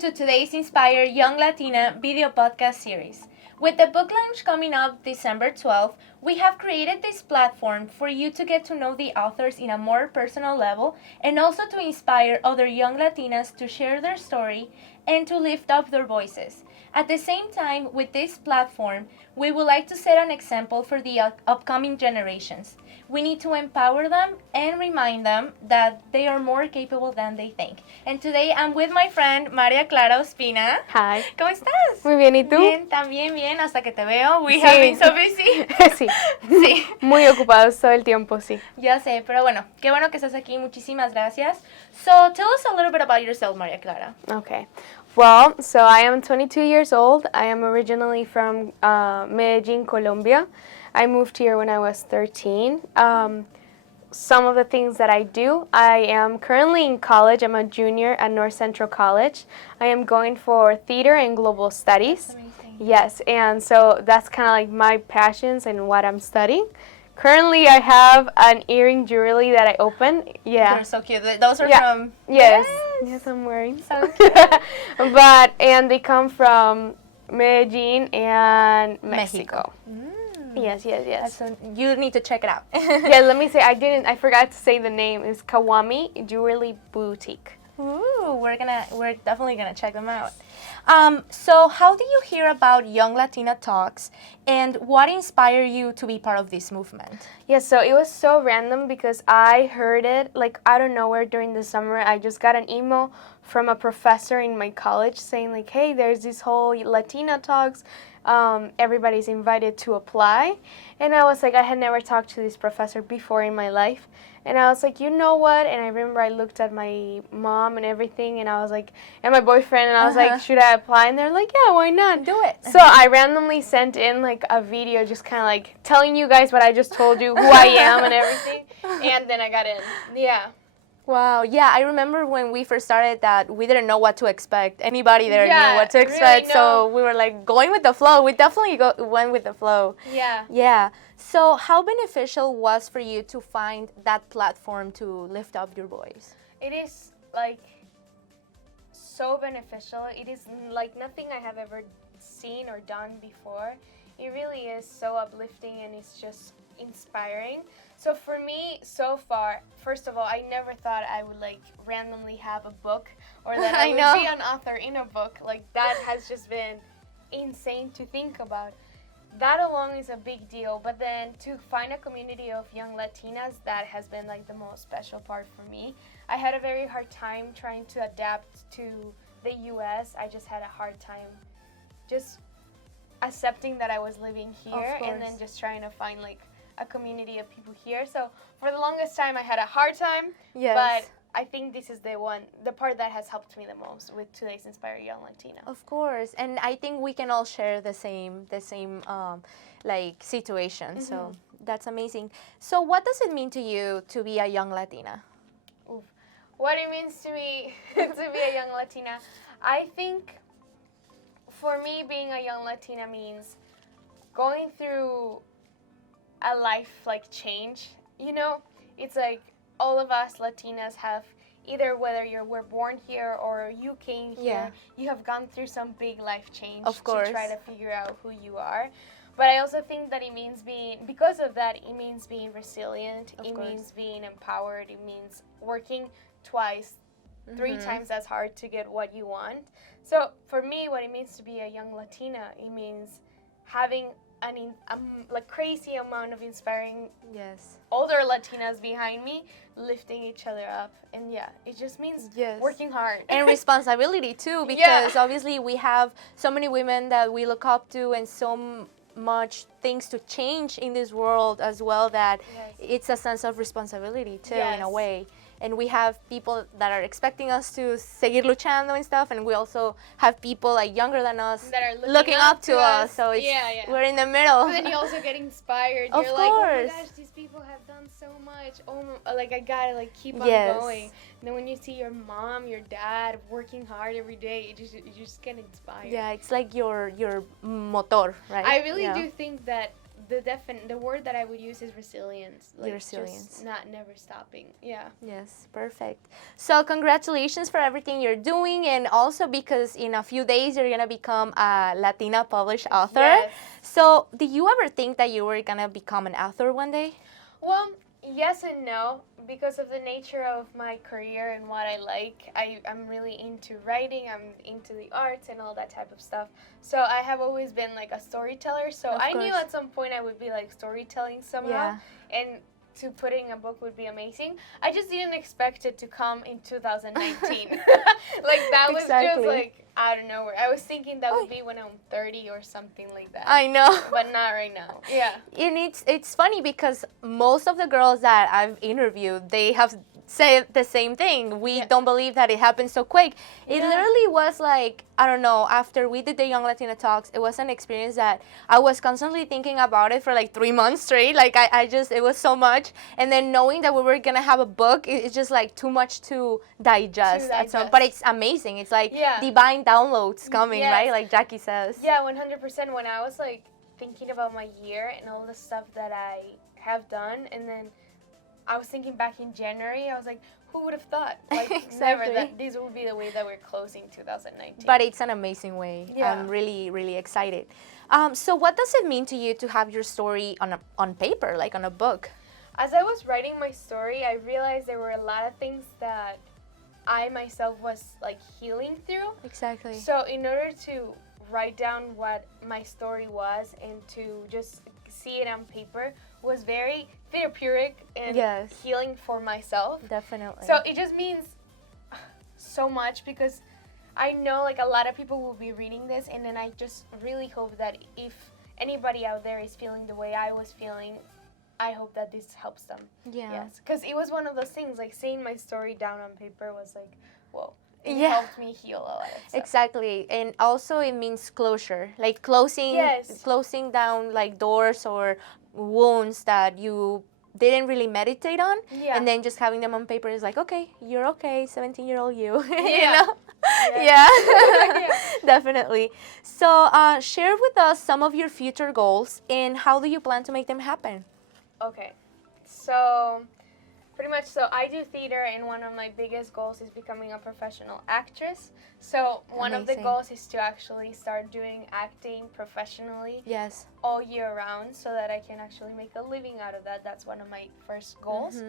to today's Inspired Young Latina video podcast series. With the book launch coming up December 12th, we have created this platform for you to get to know the authors in a more personal level and also to inspire other young Latinas to share their story and to lift up their voices. At the same time, with this platform, we would like to set an example for the upcoming generations. We need to empower them and remind them that they are more capable than they think. And today I'm with my friend Maria Clara Ospina. Hi. ¿Cómo estás? Muy bien, ¿y tú? Bien, también bien, hasta que te veo. We have been so busy. Sí. Sí. Muy ocupados todo el tiempo, sí. Ya sé, pero bueno, qué bueno que estás aquí. Muchísimas gracias. So, tell us a little bit about yourself, Maria Clara. Okay. Well, so I am 22 years old. I am originally from Medellin, Colombia. I moved here when I was 13. Some of the things that I do, I am currently in college. I'm a junior at North Central College. I am going for theater and global studies. That's amazing. Yes, and so that's kind of like my passions and what I'm studying. Currently, I have an earring jewelry that I open. Yeah. They're so cute. Those are Yeah. from... Yes. Yes, I'm wearing. So cute. And they come from Medellin and Mexico. Yes. So you need to check it out. Yeah, let me say, I forgot to say the name. It's Kawami Jewelry Boutique. Ooh, we're definitely gonna check them out. So how did you hear about Young Latina Talks, and what inspired you to be part of this movement? Yeah, so it was so random because I heard it like out of nowhere during the summer. I just got an email from a professor in my college saying like, hey, there's this whole Latina Talks. Everybody's invited to apply. And I was like, I had never talked to this professor before in my life. And I was like, you know what? And I remember I looked at my mom and everything, and I was like, and my boyfriend, and I was like, should I apply? And they're like, yeah, why not? Do it. So I randomly sent in like a video just kind of like telling you guys what I just told you, who I am and everything. And then I got in. Yeah. Wow, yeah, I remember when we first started that we didn't know what to expect. Anybody there Yeah, knew what to really expect, so no. we were like going with the flow. We definitely went with the flow. Yeah. Yeah. So how beneficial was for you to find that platform to lift up your voice? It is like so beneficial. It is like nothing I have ever seen or done before. It really is so uplifting, and it's just inspiring. So for me, so far, first of all, I never thought I would like randomly have a book or that I would be an author in a book. Like that has just been insane to think about. That alone is a big deal, but then to find a community of young Latinas, that has been like the most special part for me. I had a very hard time trying to adapt to the US. I just had a hard time just accepting that I was living here and then just trying to find like a community of people here. So for the longest time I had a hard time, but I think this is the part that has helped me the most with today's Inspired Young Latina. Of course, and I think we can all share the same like situation. So that's amazing. So what does it mean to you to be a young Latina? Oof. What it means to me to be a young Latina, I think for me being a young Latina means going through a life like change. You know, it's like all of us Latinas have either whether we're born here or you came here, you have gone through some big life change of course, to try to figure out who you are. But I also think that it means because of that, it means being resilient, means being empowered, it means working twice, 3 times as hard to get what you want. So for me, what it means to be a young Latina, it means having like crazy amount of inspiring older Latinas behind me, lifting each other up, and it just means working hard and responsibility too, because obviously we have so many women that we look up to and so much things to change in this world as well that it's a sense of responsibility too in a way. And we have people that are expecting us to seguir luchando and stuff, and we also have people like younger than us that are looking up to us. So it's, we're in the middle. But then you also get inspired. Of You're course. like, oh my gosh, these people have done so much. Oh, like I gotta like keep on going. And then when you see your mom, your dad working hard every day, you just get inspired. Yeah, it's like your motor, right? I really do think that the word that I would use is resilience. Like Resilience. just not never stopping. Yeah. Yes, perfect. So congratulations for everything you're doing, and also because in a few days you're gonna become a Latina published author. Yes. So did you ever think that you were gonna become an author one day? Well, yes and no, because of the nature of my career and what I like. I'm really into writing, I'm into the arts and all that type of stuff. So I have always been like a storyteller. So Of I knew course. at some point I would be like storytelling somehow. Yeah. And to putting a book would be amazing. I just didn't expect it to come in 2019. Like that was Exactly. just like out of nowhere. I was thinking that would be when I'm 30 or something like that. I know. But not right now. Yeah. And it's funny because most of the girls that I've interviewed, they have said the same thing. We don't believe that it happened so quick. It literally was like, I don't know, after we did the Young Latina Talks, it was an experience that I was constantly thinking about it for like 3 months straight. Like I just, it was so much. And then knowing that we were going to have a book, it's just like too much to digest. But it's amazing. It's like divine downloads coming, right? Like Jackie says. Yeah, 100%. When I was like thinking about my year and all the stuff that I have done, and then I was thinking back in January, I was like, who would have thought? Like, never that this would be the way that we're closing 2019. But it's an amazing way. Yeah. I'm really, really excited. So what does it mean to you to have your story on paper, like on a book? As I was writing my story, I realized there were a lot of things that I myself was like healing through. Exactly. So in order to write down what my story was and to just see it on paper was very therapeutic and healing for myself. Definitely. So it just means so much because I know like a lot of people will be reading this, and then I just really hope that if anybody out there is feeling the way I was feeling, I hope that this helps them. Yeah. Yes, because it was one of those things, like seeing my story down on paper was like, whoa. It helped me heal a lot of stuff. Exactly. And also it means closure, like closing down like doors or wounds that you didn't really meditate on, and then just having them on paper is like, okay, you're okay, 17-year-old you. You know? Yeah. Definitely. So share with us some of your future goals and how do you plan to make them happen? Okay, so pretty much, so I do theater, and one of my biggest goals is becoming a professional actress. So one of the goals is to actually start doing acting professionally all year round so that I can actually make a living out of that. That's one of my first goals.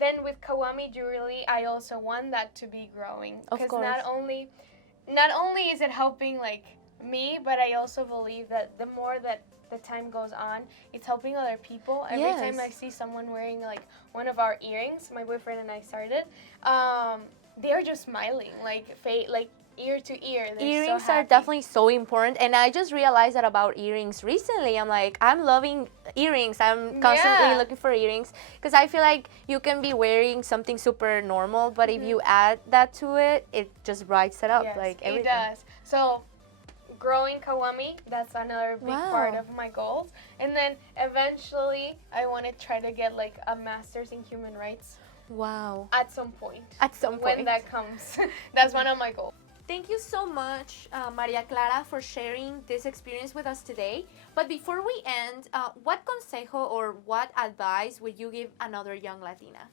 Then with Kawami Jewelry, I also want that to be growing. Because not only is it helping like me, but I also believe that the more that the time goes on, it's helping other people. Every time I see someone wearing like one of our earrings, my boyfriend and I started, they're just smiling, like ear to ear. Earrings are definitely so important, and I just realized that about earrings recently. I'm like, I'm loving earrings. I'm constantly looking for earrings because I feel like you can be wearing something super normal, but if you add that to it, it just brights it up, like everything. It does. So growing Kawami, that's another big part of my goals. And then eventually I want to try to get like a master's in human rights. Wow. At some point. When that comes. That's one of my goals. Thank you so much, Maria Clara, for sharing this experience with us today. But before we end, what consejo or what advice would you give another young Latina?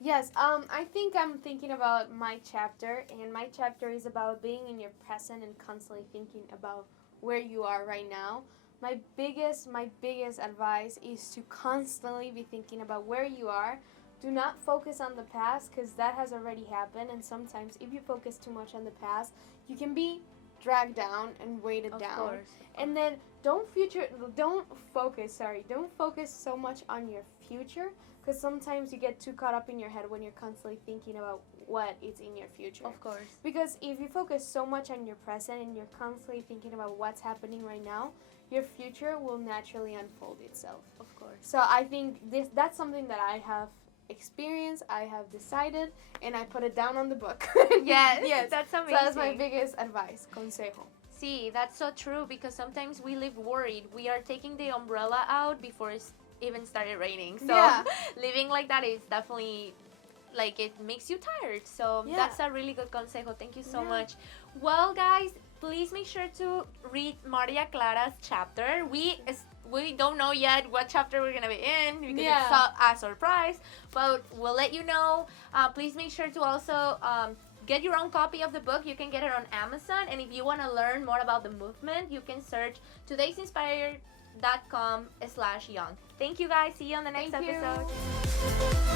Yes, I think I'm thinking about my chapter, and my chapter is about being in your present and constantly thinking about where you are right now. My biggest advice is to constantly be thinking about where you are. Do not focus on the past because that has already happened, and sometimes if you focus too much on the past, you can be dragged down and weighted down. Of course. And then don't focus so much on your future, because sometimes you get too caught up in your head when you're constantly thinking about what is in your future. Of course. Because if you focus so much on your present and you're constantly thinking about what's happening right now, your future will naturally unfold itself. Of course. So I think that's something that I have experienced, I have decided, and I put it down on the book. Yes, that's amazing. So that's my biggest advice, consejo. See, that's so true, because sometimes we live worried. We are taking the umbrella out before it's even started raining. So living like that is definitely, like, it makes you tired. So that's a really good consejo. Thank you so much. Well, guys, please make sure to read Maria Clara's chapter. We we don't know yet what chapter we're gonna be in because Yeah. it's a surprise, but we'll let you know. Please make sure to also get your own copy of the book. You can get it on Amazon, and if you want to learn more about the movement, you can search today'sinspired.com/young. Thank you guys. See you on the next Thank you. episode.